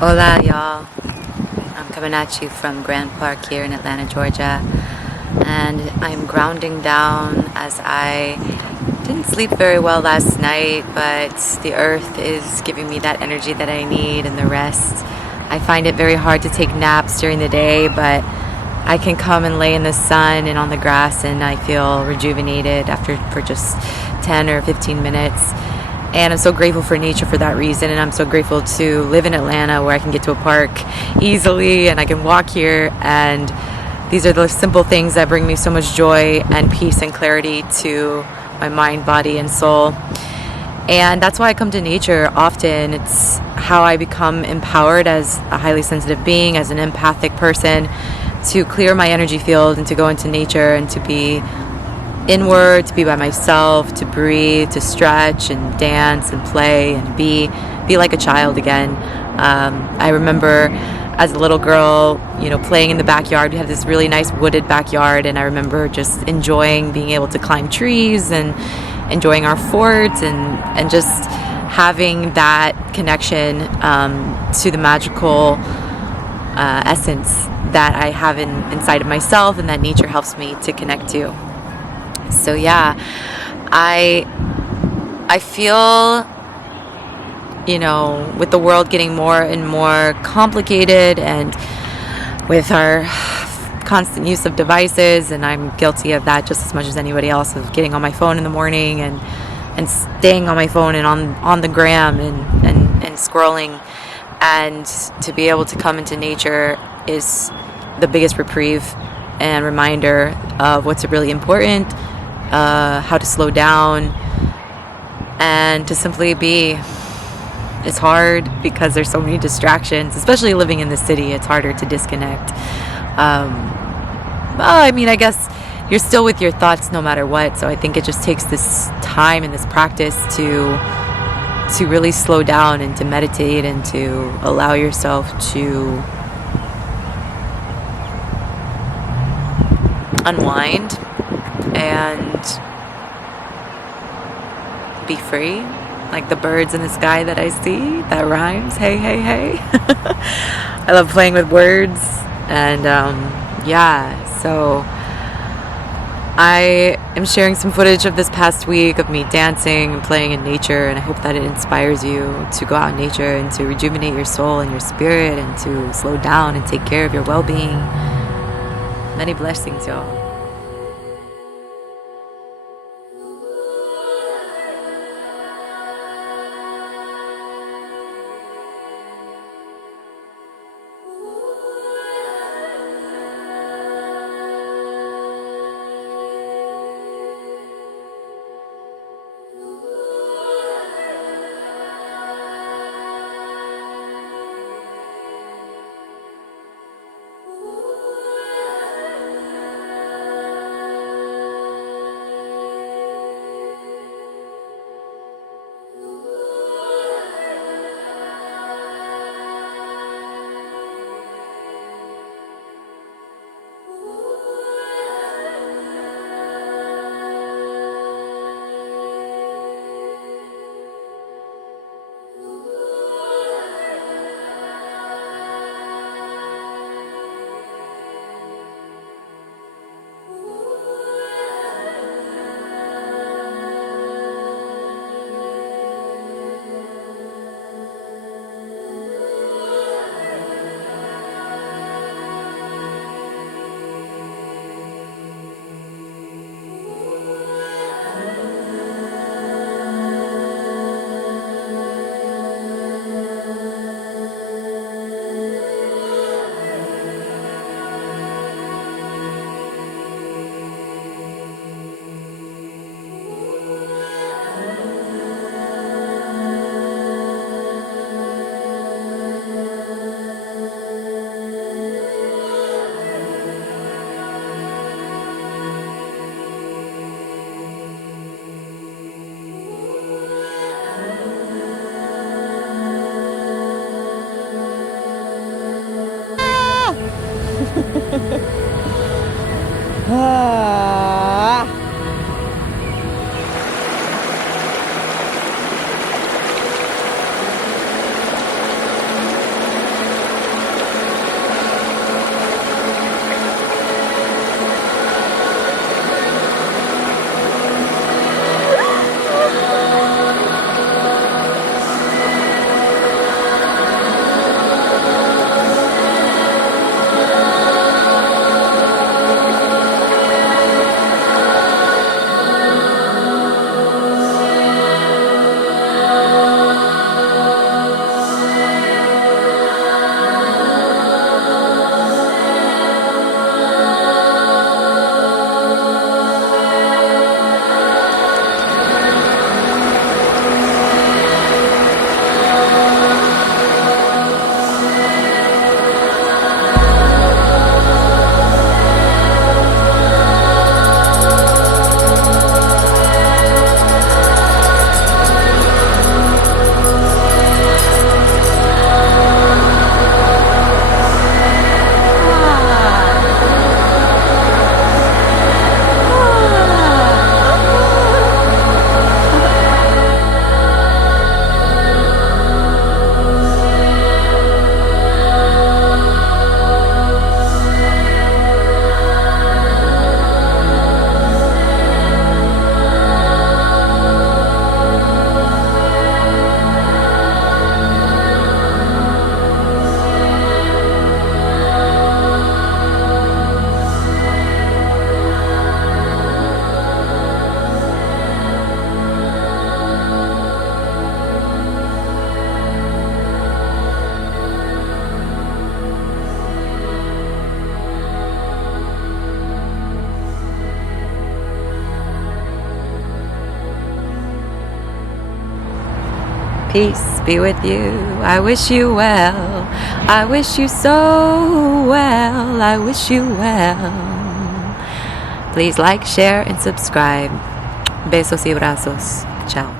Hola, y'all. I'm coming at you from Grand Park here in Atlanta, Georgia. And I'm grounding down as I didn't sleep very well last night, but the earth is giving me that energy that I need and the rest. I find it very hard to take naps during the day, but I can come and lay in the sun and on the grass and I feel rejuvenated for just 10 or 15 minutes. And I'm so grateful for nature for that reason. And I'm so grateful to live in Atlanta where I can get to a park easily and I can walk here. And these are the simple things that bring me so much joy and peace and clarity to my mind, body, and soul. And that's why I come to nature often. It's how I become empowered as a highly sensitive being, as an empathic person, to clear my energy field and to go into nature and to be inward, to be by myself, to breathe, to stretch and dance and play and be like a child again. I remember as a little girl, playing in the backyard. We had this really nice wooded backyard, and I remember just enjoying being able to climb trees and enjoying our fort and just having that connection to the magical essence that I have inside of myself and that nature helps me to connect to. So yeah, I feel, with the world getting more and more complicated and with our constant use of devices, and I'm guilty of that just as much as anybody else, of getting on my phone in the morning and staying on my phone and on the gram and scrolling, and to be able to come into nature is the biggest reprieve and reminder of what's really important, how to slow down and to simply be. It's hard because there's so many distractions, especially living in the city. It's harder to disconnect. I guess you're still with your thoughts no matter what. So I think it just takes this time and this practice to really slow down and to meditate and to allow yourself to unwind and be free, like the birds in the sky that I see. That rhymes. Hey, hey, hey. I love playing with words. And so I am sharing some footage of this past week of me dancing and playing in nature, and I hope that it inspires you to go out in nature and to rejuvenate your soul and your spirit and to slow down and take care of your well-being. Many blessings, y'all. Peace be with you. I wish you well. I wish you so well. I wish you well. Please like, share, and subscribe. Besos y brazos. Ciao.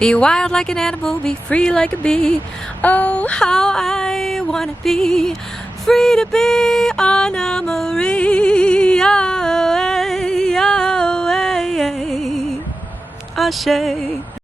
Be wild like an animal, be free like a bee. Oh, how I wanna be free to be Anna Marie. Oh, hey, oh, hey, hey. Ashe.